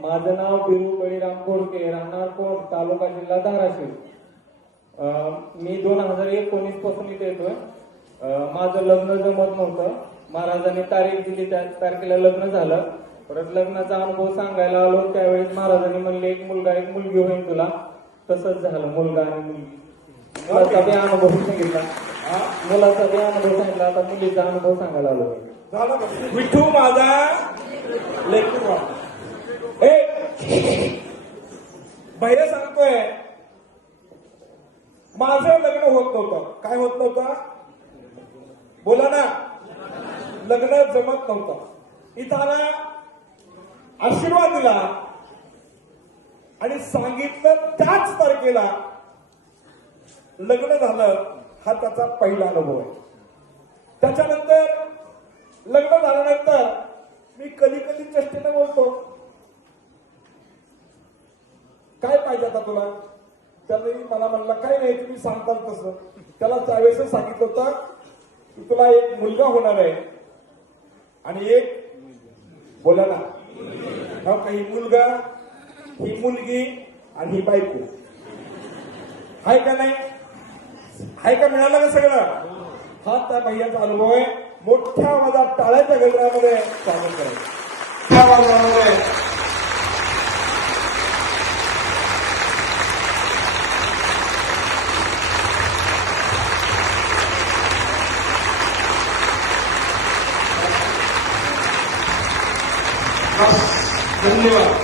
माझं नाव बिरू बळीराम बोडके, राहणार कोण, तालुका जिल्हा धाराशिव. मी 2019 पासून इथे येतोय. माझं लग्न जमत नव्हतं. महाराजांनी तारीख दिली, त्या तारखेला लग्न झालं. परत लग्नाचा अनुभव सांगायला आलो, त्यावेळेस महाराजांनी म्हणले एक मुलगा एक मुलगी होईल तुला. तसंच झालं, मुलगा आणि मुलगी. मुलाचा बी अनुभव सांगितला, मुलाचा बी अनुभव सांगितला. आता मुलीचा अनुभव सांगायला आलो. विठू माझा लेकरू भैया सांगतोय माझं लग्न होत नव्हतं. काय होत नव्हतं बोला ना. लग्न जमत नव्हतं. इथं आला, आशीर्वाद दिला आणि सांगितलं त्याच तारखेला लग्न झालं. हा त्याचा पहिला अनुभव आहे. त्याच्यानंतर लग्न झाल्यानंतर मी कधी कधी चेष्टेनं बोलतो, काय पाहिजे आता तुला. त्याने मला म्हणलं काय नाही, तुम्ही सांगताल तसं. त्याला त्यावेळेस सांगितलं होतं की तुला एक मुलगा होणार आहे आणि एक बोला ना हो का, ही मुलगा ही मुलगी आणि ही बायको आहे का नाही, आहे का, मिळालं का सगळं. हा त्या भैयाचा अनुभव आहे. मोठ्या आवाजात टाळ्याच्या गजरामध्ये स्वागत करायचं. त्या आवाजामध्ये धन्यवाद.